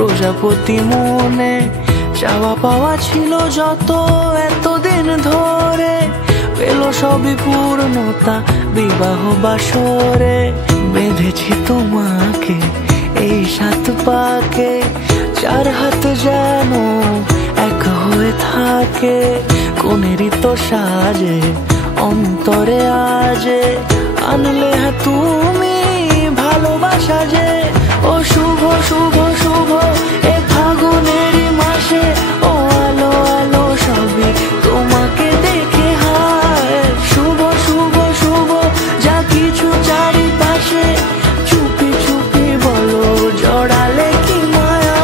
প্রজাপতি মনে চাওয়া পাওয়া ছিল যত এতদিন ধরে, পেল সবই পূর্ণতা বিবাহ বাসরে। বেঁধেছি তোমাকে এই 7 পাকে, 4 হাত যেন এক হয়ে থাকে। কোনেরই তো সাজে অন্তরে আজে, আনলে হ্যাঁ তুমি ভালোবাসা যে। ও শুভ শুভ শুভ এ ফাগুনেরই মাসে, ও আলো আলো সবই তোমাকে দেখে হায়। শুভ শুভ শুভ যা কিছু চারিপাশে, চুপি চুপি বলো জড়ালে কি মায়া।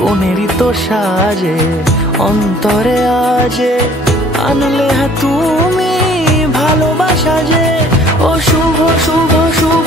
কোনেরই তো সাজে অন্তরে আজে, আনলে হ্যাঁ তুমি ভালোবাসা যে। ও শুভ শুভ শুভ